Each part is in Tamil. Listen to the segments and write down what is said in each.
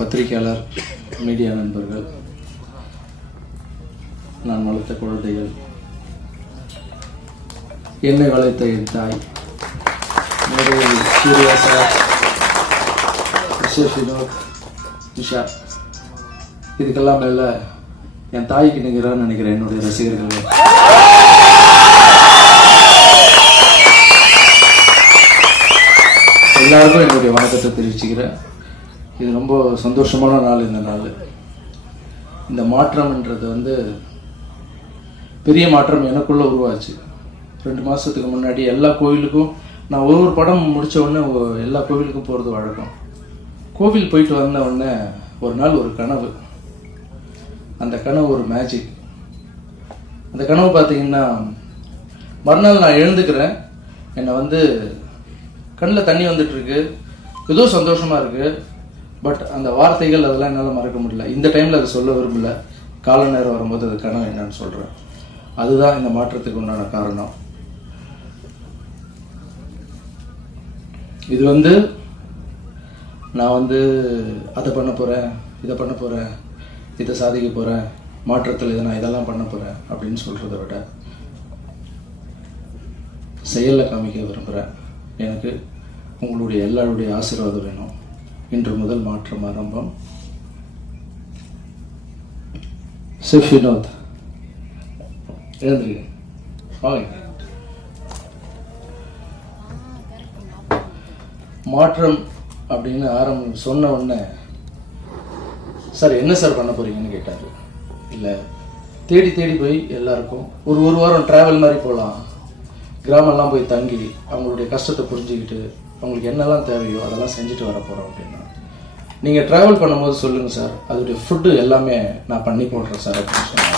பத்திரிகையாளர் மீடியா நண்பர்கள் நான் வளர்த்த குழந்தைகள் என்னை வளர்த்த என் தாய் என்னுடைய சூர்யா சார் வினோத் நிஷா. இதுக்கெல்லாம் மேல என் தாய்க்கு நிகரான்னு நினைக்கிறேன் என்னுடைய ரசிகர்கள். எல்லாருக்கும் என்னுடைய வணக்கத்தை தெரிவிச்சுக்கிறேன். இது ரொம்ப சந்தோஷமான நாள் இந்த நாள். இந்த மாற்றம்ன்றது வந்து பெரிய மாற்றம் எனக்குள்ளே உருவாச்சு. ரெண்டு மாதத்துக்கு முன்னாடி எல்லா கோவிலுக்கும் நான் ஒரு ஒரு படம் முடித்த உடனே எல்லா கோவிலுக்கும் போகிறது வழக்கம். கோவில் போயிட்டு வந்த உடனே ஒரு நாள் ஒரு கனவு. அந்த கனவு ஒரு மேஜிக் அந்த கனவு பார்த்தீங்கன்னா மறுநாள் நான் எழுந்துக்கிறேன். என்னை வந்து கண்ணில் தண்ணி வந்துட்டுருக்கு ஏதோ சந்தோஷமாக இருக்குது பட் அந்த வார்த்தைகள் அதெல்லாம் என்னால் மறக்க முடியல. இந்த டைமில் அதை சொல்ல விரும்பல. கால நேரம் வரும்போது அது கனவு என்னன்னு சொல்கிறேன் அதுதான் இந்த மாற்றத்துக்கு உண்டான காரணம். இது வந்து நான் வந்து அதை பண்ண போகிறேன் இதை பண்ண போகிறேன் இதை சாதிக்க போகிறேன் மாற்றத்தில் இதை நான் இதெல்லாம் பண்ண போகிறேன் அப்படின்னு சொல்கிறத விட செயலில் காமிக்க விரும்புகிறேன் எனக்கு உங்களுடைய எல்லாருடைய ஆசீர்வாதம் வேணும். இன்று முதல் மாற்றம் ஆரம்பம். சிஃப் வினோத் வாங்க. மாற்றம் அப்படின்னு ஆரம்பம் சொன்ன உடனே சார் என்ன சார் பண்ண போறீங்கன்னு கேட்டார். இல்லை தேடி தேடி போய் எல்லாருக்கும் ஒரு ஒரு வாரம் டிராவல் மாதிரி போகலாம் கிராமம்லாம் போய் தங்கி அவங்களுடைய கஷ்டத்தை புரிஞ்சுக்கிட்டு அவங்களுக்கு என்னெல்லாம் தேவையோ அதெல்லாம் செஞ்சுட்டு வர போகிறோம் அப்படின்னா நீங்கள் ட்ராவல் பண்ணும்போது சொல்லுங்கள் சார். அதோடைய ஃபுட்டு எல்லாமே நான் பண்ணி போடுறேன் சார் அப்படின்னு சொன்னாங்க.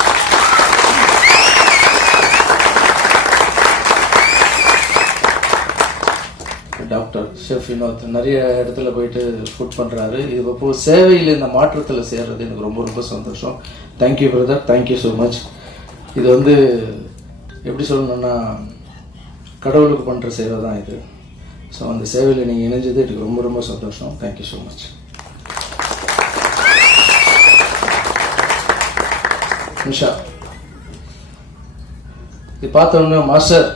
டாக்டர் ஷெஃப் வினோத் நிறைய இடத்துல போயிட்டு ஃபுட் பண்ணுறாரு இது அப்போ சேவையில் இந்த மாற்றத்தில் சேர்றது எனக்கு ரொம்ப ரொம்ப சந்தோஷம். Thank you brother thank you so much இது வந்து எப்படி சொல்லணும்னா கடவுளுக்கு பண்ணுற சேவை தான் இது. ஸோ அந்த சேவையில் நீங்கள் இணைஞ்சது எனக்கு ரொம்ப ரொம்ப சந்தோஷம். தேங்க்யூ ஸோ மச் நிஷா இது பார்த்தோன்னே மாஸ்டர்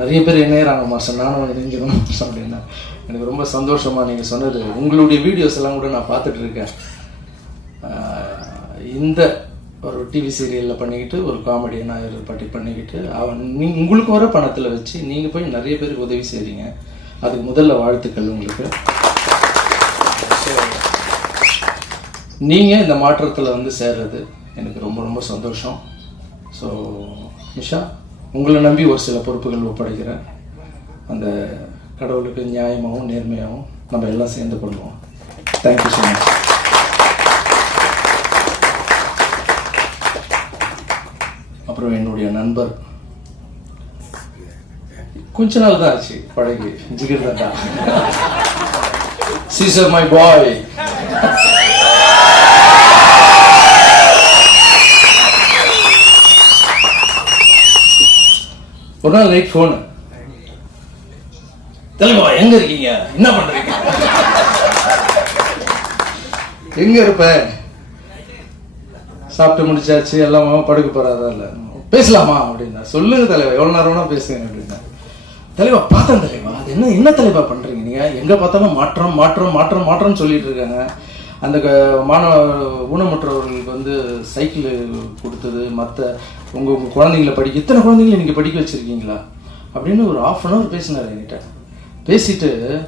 நிறைய பேர் இணையிறாங்க மாஸ்டர். நானும் இணைஞ்சிடும் மாஸ்டர் அப்படின்னா. எனக்கு ரொம்ப சந்தோஷமாக நீங்கள் சொன்னது. உங்களுடைய வீடியோஸ் எல்லாம் கூட நான் பார்த்துட்டு இருக்கேன். இந்த ஒரு டிவி சீரியலில் பண்ணிக்கிட்டு ஒரு காமெடியனாக பட்டி பண்ணிக்கிட்டு அவன் நீ உங்களுக்கு வர பணத்தில் வச்சு நீங்கள் போய் நிறைய பேருக்கு உதவி செய்கிறீங்க அதுக்கு முதல்ல வாழ்த்துக்கள் உங்களுக்கு. நீங்கள் இந்த மாற்றத்தில் வந்து சேர்றது. எனக்கு ரொம்ப ரொம்ப சந்தோஷம். ஸோ நிஷா உங்களை நம்பி ஒரு சில பொறுப்புகள் ஒப்படைக்கிறேன். அந்த கடவுளுக்கு நியாயமாகவும் நேர்மையாகவும் நம்ம எல்லாம் சேர்ந்து பண்ணுவோம் தேங்க்யூ ஸோ மச் அப்புறம் என்னுடைய நண்பர். கொஞ்ச நாள் தான் ஆச்சு பழகி ஜிகிர் தண்டா சீசர் மை பாய் ஒரு நாள் நைட் ஃபோனு தெலுங்கா எங்க இருக்கீங்க? என்ன பண்றீங்க? எங்க இருப்ப? சாப்பிட்டு முடிச்சாச்சு எல்லாம் படுக்க போறாதா இல்ல? பேசலாமா அப்படின்னா. சொல்லுங்க தலைவா எவ்வளவு நேரம் வேணா பேசுங்க அப்படின்னா. தலைவா பார்த்தேன் தலைவா. அது என்ன என்ன தலைவா பண்றீங்க நீங்க? எங்க பார்த்தாலும் மாற்றம் மாற்றம் மாற்றம் மாற்றம் சொல்லிட்டு இருக்காங்க. அந்த க- மாணவ ஊனமுற்றவர்களுக்கு வந்து சைக்கிள் கொடுத்தது மற்ற உங்கள் உங்கள் குழந்தைங்கள படிக்க இத்தனை குழந்தைங்கள நீங்கள் படிக்க வச்சுருக்கீங்களா? அப்படின்னு ஒரு ஆஃப் அன் ஹவர் பேசினார் என்கிட்ட. பேசிட்டு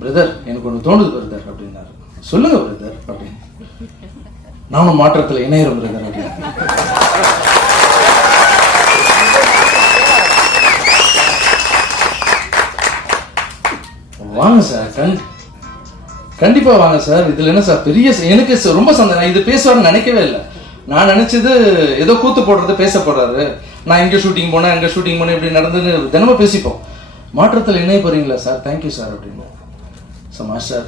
பிரதர் எனக்கு ஒன்று தோணுது பிரதர் அப்படின்னாரு. சொல்லுங்க பிரதர் அப்படின்னு. நானும் மாற்றத்தில் இணையிறோம் கண்டிப்பாக வாங்க சார் இதில் என்ன சார் பெரிய எனக்கு ரொம்ப சந்தோஷம் நான் இது பேசுவார்னு நினைக்கவே இல்லை. நான் நினச்சது ஏதோ கூத்து போடுறது பேச போறாரு நான் இங்கே ஷூட்டிங் போனேன் அங்கே ஷூட்டிங் போனேன் இப்படி நடந்ததுன்னு தினமும் பேசிப்போம். மாற்றத்தில் இணைய போகிறீங்களா சார் தேங்க்யூ சார் அப்படின்னு. ஸோ மாஸ்டர்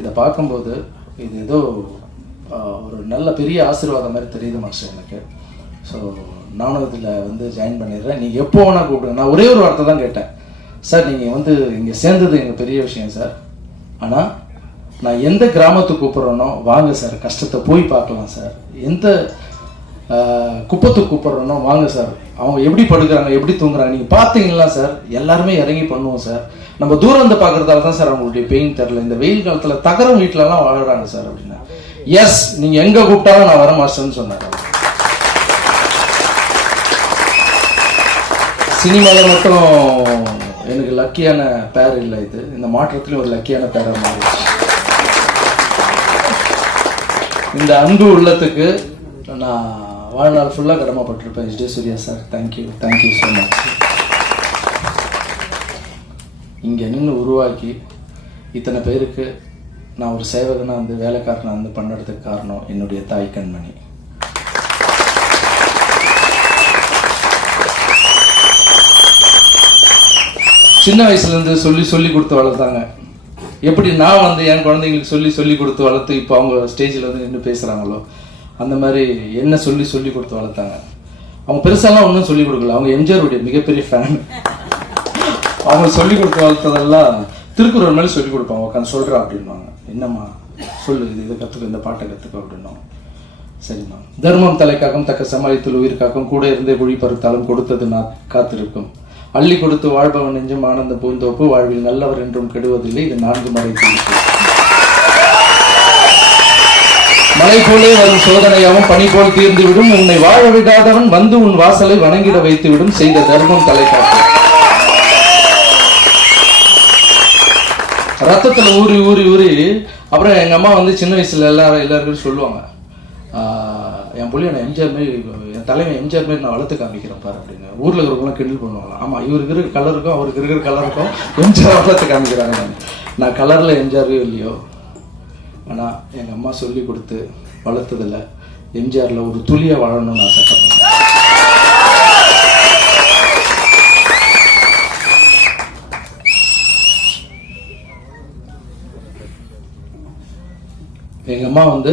இதை பார்க்கும்போது இது ஏதோ ஒரு நல்ல பெரிய ஆசீர்வாதம் மாதிரி தெரியுது மாஸ்டர் எனக்கு. ஸோ நானும் இதில் வந்து ஜாயின் பண்ணிடுறேன். நீங்கள் எப்போ வேணால் கூப்பிடுங்க. நான் ஒரே ஒரு வார்த்தை தான் கேட்டேன். சார் நீங்கள் வந்து இங்கே சேர்ந்தது எங்கள் பெரிய விஷயம் சார் ஆனால் நான் எந்த கிராமத்துக்கு கூப்பிட்றேனோ வாங்க சார் கஷ்டத்தை போய் பார்க்கலாம் சார். எந்த குப்பத்துக்கு கூப்பிட்றனோ வாங்க சார். அவங்க எப்படி படுக்கிறாங்க எப்படி தூங்குறாங்க நீங்கள் பார்த்தீங்களா சார்? எல்லாருமே இறங்கி பண்ணுவோம் சார். நம்ம தூரம் வந்து பார்க்குறதால தான் சார் அவங்களுடைய பெயின் தெரில இந்த வெயில் காலத்தில் தகரம் வீட்டிலலாம் வாழுறாங்க சார் அப்படின்னா. எஸ் நீங்கள் எங்கே கூப்பிட்டாலும் நான் வர மாஸ்டர்னு சொன்னார் சினிமாவில் மட்டும் எனக்கு லக்கியான பேர் இல்லை இது. இந்த மாற்றத்துலேயும் ஒரு லக்கியான பேராக மாறிடுச்சு. இந்த அன்பு உள்ளத்துக்கு நான் வாழ்நாள் ஃபுல்லாக கடமைப்பட்டிருப்பேன். Vijay Suriya sir thank you thank you so much இங்கே நின்று உருவாக்கி இத்தனை பேருக்கு நான் ஒரு சேவகனாக வந்து வேலைக்காரனாக வந்து பண்ணுறதுக்கு காரணம் என்னுடைய தாய் கண்மணி. சின்ன வயசுலேருந்து சொல்லி சொல்லி கொடுத்து வளர்த்தாங்க. எப்படி நான் வந்து என் குழந்தைங்களுக்கு சொல்லி சொல்லி கொடுத்து வளர்த்து இப்போ அவங்க ஸ்டேஜில் வந்து நின்று பேசுகிறாங்களோ அந்த மாதிரி என்ன சொல்லி சொல்லி கொடுத்து வளர்த்தாங்க. அவங்க பெருசாலாம் ஒன்றும் சொல்லி கொடுக்கல. அவங்க எம்ஜிஆருடைய மிகப்பெரிய ஃபேன் அவங்க சொல்லி கொடுத்து வளர்த்ததெல்லாம் திருக்குறள் மாதிரி சொல்லி கொடுப்பாங்க. உட்காந்து சொல்கிறா அப்படின்வாங்க என்னம்மா சொல்லு இது இதை கற்றுக்க இந்த பாட்டை கற்றுக்க அப்படின்னும் சரிம்மா. தர்மம் தலைக்காக்கும் தக்க சமாளித்தல் உயிர்காக்கும் கூட இருந்தே குழி பருத்தாலும் கொடுத்தது நான் காத்திருக்கும். அள்ளி கொடுத்து வாழ்பவன் நெஞ்சும் ஆனந்த பூந்தோப்பு வாழ்வில் நல்லவர் என்றும் கெடுவதில்லை. இது நான்கு மலை மலை போலே வரும் சோதனையாவும் பனி போல் தீர்ந்துவிடும். உன்னை வாழ விடாதவன் வந்து உன் வாசலை வணங்கிட வைத்துவிடும். செய்த தர்மம் தலைக்காட்டும் ரத்தத்துல ஊறி ஊறி ஊறி அப்புறம் எங்க அம்மா வந்து சின்ன வயசுல எல்லாரும் எல்லாருக்கும் சொல்லுவாங்க என் புள்ளி நான் எம்ஜிஆர் மாரி என் தலைவன் எம்ஜிஆர் மாரி நான் வளர்த்து காமிக்கிறேன் பாரு அப்படின்னு. ஊரில் இருக்கிறவங்களாம் கிண்டல் பண்ணுவாங்க ஆமாம் இவருக்கு இருக்கிற கலருக்கும் அவருக்கு இருக்கிற கலருக்கும் எம்ஜிஆர் வளர்த்து காமிக்கிறாங்க. நான். நான் கலர்ல எம்ஜிஆரோ இல்லையோ ஆனால் எங்கள் அம்மா சொல்லி கொடுத்து வளர்த்ததில் எம்ஜிஆரில் ஒரு துளியை வாழணும்னு ஆசைப்படுறேன். எங்கள் அம்மா வந்து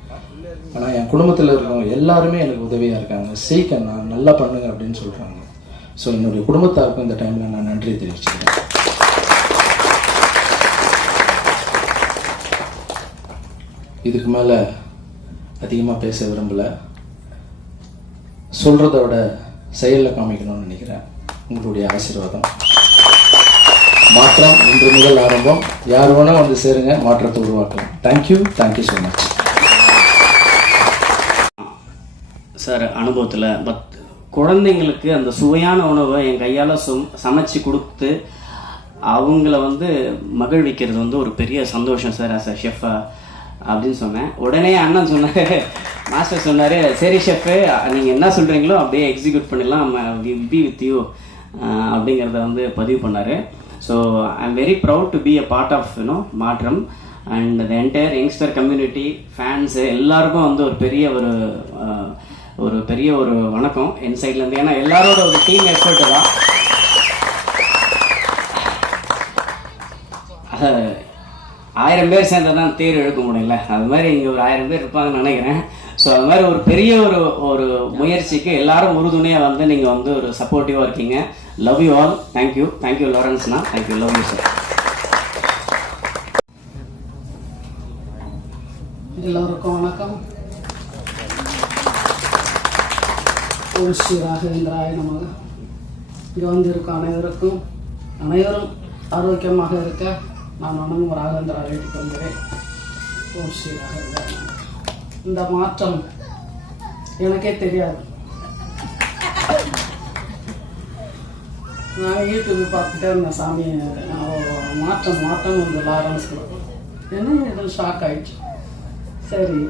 குடும்பத்தில் இருக்கவங்க எல்லாருமே எனக்கு உதவியாக இருக்காங்க. செய்கண்ணா நல்லா பண்ணுங்க அப்படின்னு சொல்கிறாங்க ஸோ என்னுடைய குடும்பத்தாருக்கும் இந்த டைமில் நான் நன்றி தெரிவிச்சுக்கிறேன். இதுக்கு மேலே அதிகமாக பேச விரும்பலை. சொல்கிறத விட செயலில் காமிக்கணும்னு நினைக்கிறேன். உங்களுடைய ஆசீர்வாதம். மாற்றம் இன்று முதல் ஆரம்பம். யார் வேணால் வந்து சேருங்க மாற்றத்தை உருவாக்கலாம். Thank you thank you so much sir அனுபவத்தில். பட் குழந்தைங்களுக்கு அந்த சுவையான உணவை என் கையால் சும் சமைச்சு கொடுத்து அவங்கள வந்து மகிழ்விக்கிறது வந்து ஒரு பெரிய சந்தோஷம் சார் ஆஸ் அ ஷெஃபா அப்படின்னு சொன்னேன். உடனே அண்ணன் சொன்னார் மாஸ்டர் சொன்னார் சரி ஷெஃபு நீங்கள் என்ன சொல்கிறீங்களோ அப்படியே எக்ஸிக்யூட் பண்ணிடலாம். பி வித் யூ அப்படிங்கிறத வந்து பதிவு பண்ணார். So I am very proud to be a part of you know மாற்றம். And the entire youngster community fans எல்லாருக்கும் வந்து ஒரு பெரிய ஒரு ஒரு பெரிய ஒரு வணக்கம் என் சைட்லேருந்து ஏன்னா எல்லாரோட ஒரு டீம் எஃபர்ட் தான். ஆயிரம் பேர் சேர்ந்தா தான் தேர் இழுக்க முடியல அது மாதிரி இங்கே ஒரு ஆயிரம் பேர் இருப்பாங்கன்னு நினைக்கிறேன். ஸோ அது மாதிரி ஒரு பெரிய ஒரு ஒரு முயற்சிக்கு எல்லாரும் உறுதுணையாக வந்து நீங்கள் வந்து ஒரு சப்போர்ட்டிவாக இருக்கீங்க. Love you all thank you thank you லாரன்ஸ்னா thank you love you sir எல்லோருக்கும் வணக்கம். ஓம் ஸ்ரீ ராகவேந்திராய நமக. இங்கே வந்திருக்கும் அனைவருக்கும் அனைவரும் ஆரோக்கியமாக இருக்க நான் வணங்கும் ராகவேந்திரா வேண்டிக் கொள்கிறேன். ஓம் ஸ்ரீ ராகவேந்திரா இந்த மாற்றம் எனக்கே தெரியாது. நான் யூடியூப் பார்த்துட்டே இருந்தேன் சாமி நான் மாற்றம் மாற்றம் வந்து லாரன்ஸ் என்ன இது ஷாக் ஆயிடுச்சு. சரி.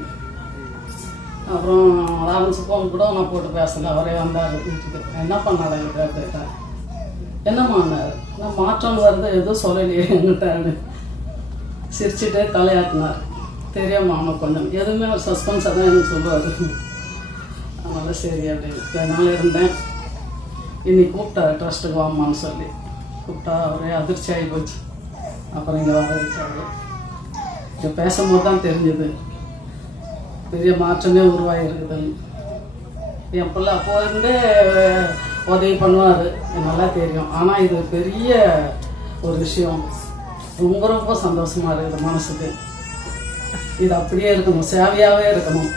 அப்புறம் லாரன்ஸ் ஃபோன் கூட நான் போட்டு பேசினேன். அவரே வந்தார் வீட்டுக்கு என்ன பண்ணாட கேட்டேன் என்னம்மான்னார் நான் மாற்றம் வருது? எதுவும் சொல்லலையே என்கிட்ட. சிரிச்சுட்டே தலையாட்டினார். தெரியாமல் அவனை கொஞ்சம் எதுவுமே ஒரு சஸ்பென்ஸாக தான் எனக்கு சொல்லுவார். அதனால் சரி அப்படின்னு. நாள் இருந்தேன். இன்னைக்கு கூப்பிட்டாரு ட்ரஸ்ட்டுக்கு வாமான்னு சொல்லி. கூப்பிட்டா ஒரே அதிர்ச்சி ஆகி போச்சு. அப்புறம் இங்கே வர வச்சாரு. இங்கே பேசும்போது தான் தெரிஞ்சது. பெரிய மாற்றமே உருவாகி இருக்குதுன்னு என் பிள்ளை அப்போ இருந்தே உதவி பண்ணுவார். நல்லா தெரியும். ஆனால் இது பெரிய ஒரு விஷயம். ரொம்ப ரொம்ப சந்தோஷமா இருக்குது மனசுக்கு. இது அப்படியே இருக்கணும். சேவையாகவே இருக்கணும்.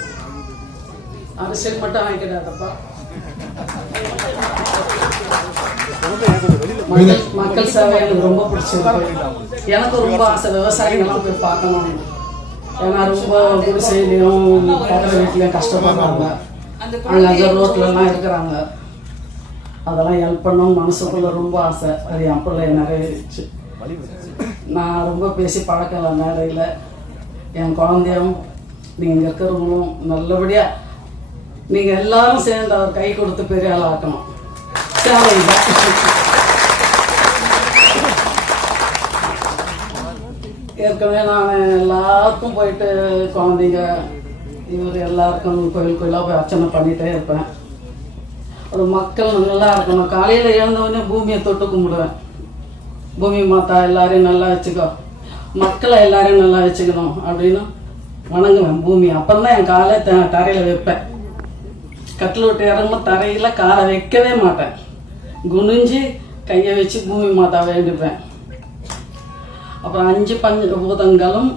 அரசியல் மட்டும் ஆகிக்கிடாதப்பா மக்கள் மக்கள் சேவை எனக்கு ரொம்ப பிடிச்சிருக்கு. எனக்கு ரொம்ப ஆசை விவசாயிகள்லாம் போய் பார்க்கணும் ஏன்னா ரொம்ப குடிசையிலையும் பக்கத்து வீட்லையும் கஷ்டப்படுறாங்க. அங்கே அங்கே ரோட்லலாம் இருக்கிறாங்க. அதெல்லாம் ஹெல்ப் பண்ணணும் மனசுக்குள்ள ரொம்ப ஆசை. அது என் பிள்ளை நிறைவேறிச்சு நான் ரொம்ப பேசி பழக்கம் இல்லை மேடையில் என் குழந்தையும் நீங்கள் இருக்கிறவங்களும் நல்லபடியாக நீங்கள் எல்லாரும் சேர்ந்து அவர் கை கொடுத்து பெரிய ஆளாக்கணும் ஆக்கணும் சேவை தான். ஏற்கனவே நான் எல்லாருக்கும் போயிட்டு குழந்தைங்க இவர் எல்லாருக்கும் கோயில் கோயிலாக போய் அர்ச்சனை பண்ணிகிட்டே இருப்பேன். ஒரு மக்கள் நல்லா இருக்கணும். காலையில் எழுந்தவொடனே பூமியை தொட்டு கும்பிடுவேன். பூமி மாதா எல்லாரையும் நல்லா வச்சுக்கோ. மக்களை எல்லாரையும் நல்லா வச்சுக்கணும் அப்படின்னு வணங்குவேன் பூமி அப்புறம் தான் என் காலை த தரையில் வைப்பேன். கட்டில் விட்டு இறங்கும் தரையில் காலை வைக்கவே மாட்டேன். குனிஞ்சு கையை வச்சு பூமி மாதா வேண்டிப்பேன். அப்புறம் அஞ்சு பஞ்ச பூதங்களும்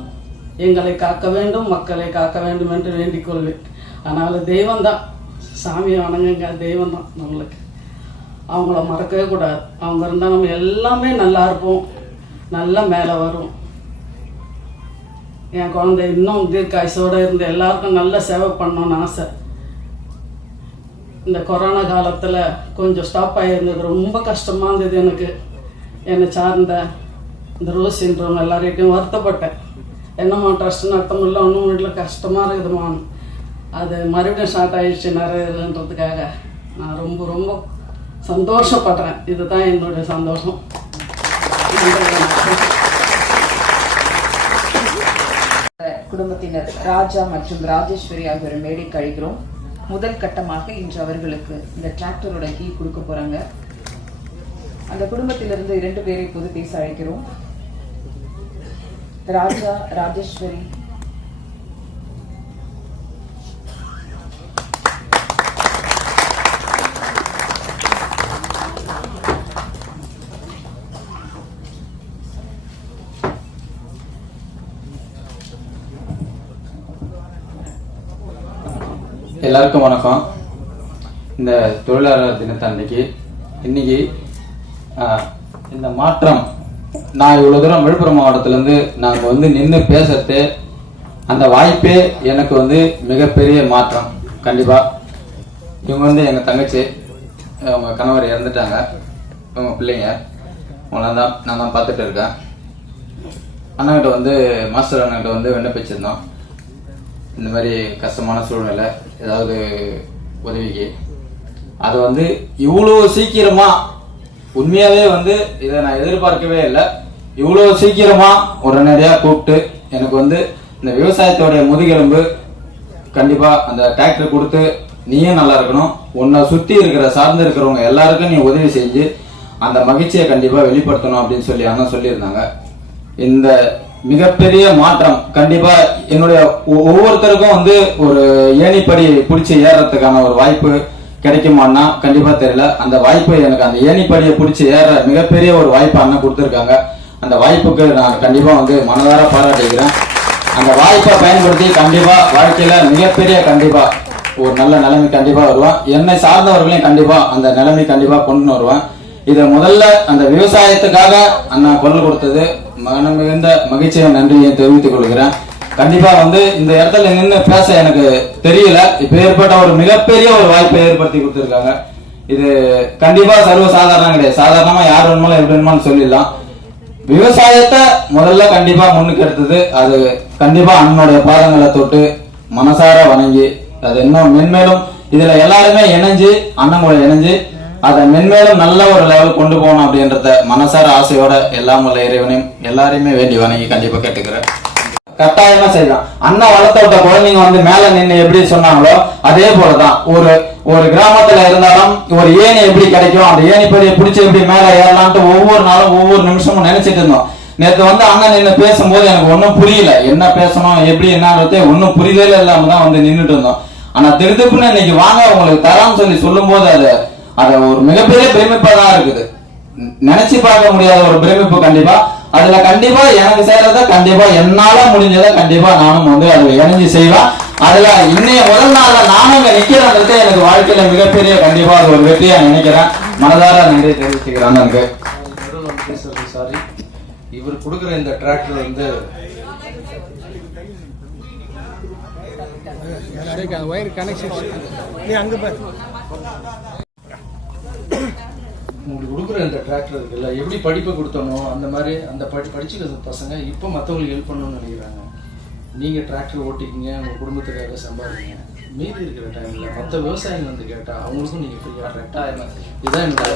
எங்களை காக்க வேண்டும் மக்களை காக்க வேண்டும் என்று வேண்டிக் கொள்வேன். அதனால் தெய்வம் தான் சாமியை வணங்குங்க தெய்வம் தான் நம்மளுக்கு. அவங்கள மறக்கவே கூடாது. அவங்க இருந்தால் நம்ம எல்லாமே நல்லா இருப்போம். நல்லா மேலே வரும். என் குழந்தை இன்னும் தீர்க்காயுசோடு இருந்து எல்லாருக்கும் நல்ல சேவை பண்ணணும்னு ஆசை. இந்த கொரோனா காலத்தில் கொஞ்சம் ஸ்டாப் ஆகியிருந்தது ரொம்ப கஷ்டமாக இருந்தது எனக்கு. என்னை சார்ந்த இந்த ரோஸ் சின்றவங்க எல்லார்கிட்டையும் வருத்தப்பட்டேன் என்னம்மா ட்ரஸ்ட் நடத்த முடியல ஒன்றும் வீட்டில் கஷ்டமாக இருக்குதுமான்னு அது மறுபடியும் ஸ்டார்ட் ஆயிடுச்சு நிறையன்றதுக்காக நான் ரொம்ப ரொம்ப சந்தோஷப்படுறேன். இதுதான் என்னுடைய சந்தோஷம். குடும்பத்தினர் ராஜா மற்றும் ராஜேஸ்வரி ஆகியோர் மேடை கழிக்கிறோம் முதல் கட்டமாக இன்று அவர்களுக்கு இந்த டிராக்டரோட கீ கொடுக்க போறாங்க. அந்த குடும்பத்திலிருந்து இரண்டு பேரை பொது பேச அழைக்கிறோம். ராஜா ராஜேஸ்வரி. எல்லாருக்கும் வணக்கம். இந்த தொழிலாளர் தினத்தன்னைக்கு இன்னைக்கு ஆஹ், இந்த மாற்றம் நான் இவ்வளோ தூரம் விழுப்புரம் மாவட்டத்திலேருந்து நாங்கள் வந்து நின்று பேசுறது அந்த வாய்ப்பே எனக்கு வந்து மிகப்பெரிய மாற்றம். கண்டிப்பாக இவங்க வந்து எங்கள் தங்கச்சி அவங்க கணவர் இறந்துட்டாங்க. இவங்க பிள்ளைங்க. அவங்கள தான் நான் தான் பார்த்துட்டு இருக்கேன். அண்ணாகிட்ட வந்து மாஸ்டர் அண்ணாகிட்ட வந்து விண்ணப்பிச்சிருந்தோம். இந்த மாதிரி கஷ்டமான சூழ்நிலை ஏதாவது உதவிக்கு. அதை வந்து இவ்வளோ சீக்கிரமா உண்மையாவே வந்து இதை நான் எதிர்பார்க்கவே இல்லை. இவ்வளோ சீக்கிரமா உடனடியா கூப்பிட்டு எனக்கு வந்து இந்த விவசாயத்தோடைய முதுகெலும்பு கண்டிப்பா அந்த டிராக்டர் கொடுத்து நீயும் நல்லா இருக்கணும். உன்னை சுத்தி இருக்கிற சார்ந்து இருக்கிறவங்க எல்லாருக்கும் நீ உதவி செஞ்சு அந்த மகிழ்ச்சியை கண்டிப்பா வெளிப்படுத்தணும் அப்படின்னு சொல்லி அண்ணன் சொல்லியிருந்தாங்க. இந்த மிகப்பெரிய மாற்றம் கண்டிப்பா என்னுடைய ஒ- ஒவ்வொருத்தருக்கும் வந்து ஒரு ஏணிப்படி பிடிச்சி ஏறுறதுக்கான ஒரு வாய்ப்பு கிடைக்குமான்னா கண்டிப்பா தெரியல. அந்த வாய்ப்பு எனக்கு அந்த ஏணிப்படியை பிடிச்சி ஏற மிகப்பெரிய ஒரு வாய்ப்பு அண்ணன் கொடுத்துருக்காங்க. அந்த வாய்ப்புக்கு நான் கண்டிப்பா வந்து மனதார பாராட்டிக்கிறேன். அந்த வாய்ப்பை பயன்படுத்தி கண்டிப்பா வாழ்க்கையில மிகப்பெரிய கண்டிப்பா ஒரு நல்ல நிலைமை கண்டிப்பா வருவேன். என்னை சார்ந்தவர்களையும் கண்டிப்பா அந்த நிலைமை கண்டிப்பா கொண்டு வருவேன். இதை முதல்ல அந்த விவசாயத்துக்காக அண்ணா குரல் கொடுத்தது மன மிகுந்த மகிழ்ச்சியை நன்றியை தெரிவித்துக் கொள்கிறேன். கண்டிப்பா வந்து இந்த இடத்துல நின்று பேச எனக்கு தெரியல. இப்ப ஏற்பட்ட ஒரு மிகப்பெரிய ஒரு வாய்ப்பை ஏற்படுத்தி கொடுத்துருக்காங்க. இது கண்டிப்பா சர்வ சாதாரணம் கிடையாது. சாதாரணமா யார் வேணுமாலும் எப்படி வேணுமாலும் சொல்லிடலாம். விவசாயத்தை முதல்ல கண்டிப்பா முன்னுக்கு எடுத்தது அது கண்டிப்பா அண்ணனுடைய பாதங்களை தொட்டு மனசார வணங்கி அது இன்னும் மென்மேலும் இதுல எல்லாருமே இணைஞ்சு அண்ணன் கூட இணைஞ்சு அதை மென்மேலும் நல்ல ஒரு லெவல் கொண்டு போகணும் அப்படின்றத மனசார ஆசையோட எல்லாம் உள்ள இறைவனையும் எல்லாரையுமே வேண்டி வணங்கி கண்டிப்பா கேட்டுக்கிறேன். கட்டாயமா செய்யலாம். அண்ணா வளர்த்த விட்ட குழந்தைங்க வந்து மேல நின்று எப்படி சொன்னாங்களோ அதே போலதான். ஒரு ஒரு கிராமத்துல இருந்தாலும் ஒரு ஏணி எப்படி கிடைக்கும்? அந்த ஏணிப்படியை பிடிச்சி எப்படி மேல ஏறலான்ட்டு ஒவ்வொரு நாளும் ஒவ்வொரு நிமிஷமும் நினைச்சிட்டு இருந்தோம். நேற்று வந்து அண்ணன் நின்று பேசும்போது எனக்கு ஒன்றும் புரியல. என்ன பேசணும் எப்படி என்னன்றதே ஒன்றும் புரியலே இல்லாம தான் வந்து நின்றுட்டு இருந்தோம். ஆனா திருதுப்புன்னு இன்னைக்கு வாங்க உங்களுக்கு தரான்னு சொல்லி சொல்லும்போது அது அது ஒரு மிகப்பெரிய பிரமிப்பா தான் இருக்குது. நினைச்சு பார்க்க முடியாத ஒரு பிரமிப்பு கண்டிப்பா. அதுல கண்டிப்பா எனக்கு செய்யறத கண்டிப்பா என்னால முடிஞ்சதை கண்டிப்பா நானும் வந்து அதுல இணைஞ்சு செய்வேன். அதுல இன்னைய முதல் நாள்ல நானும் இங்க நிக்கிறேன்றது எனக்கு வாழ்க்கையில மிகப்பெரிய கண்டிப்பா அது ஒரு வெற்றியா நினைக்கிறேன். மனதார நன்றி தெரிவிச்சுக்கிறேன் பேசுறது சாரி இவர் கொடுக்குற இந்த டிராக்டர் வந்து ஒயர் கனெக்ஷன் நீ அங்க பாரு. உங்களுக்கு கொடுக்குற இந்த டிராக்டர் இருக்குல்ல எப்படி படிப்பை கொடுத்தனோ அந்த மாதிரி அந்த படி படிச்சுக்கிற பசங்க இப்போ மற்றவங்களுக்கு ஹெல்ப் பண்ணணும்னு நினைக்கிறாங்க. நீங்கள் டிராக்டர் ஓட்டிக்கிங்க உங்கள் குடும்பத்துக்காக சம்பாதிங்க. மீதி இருக்கிற டைமில் மற்ற விவசாயிகள் வந்து கேட்டால் அவங்களுக்கும் நீங்கள் ஃப்ரீயாக கரெக்டாக இதுதான் என்னோட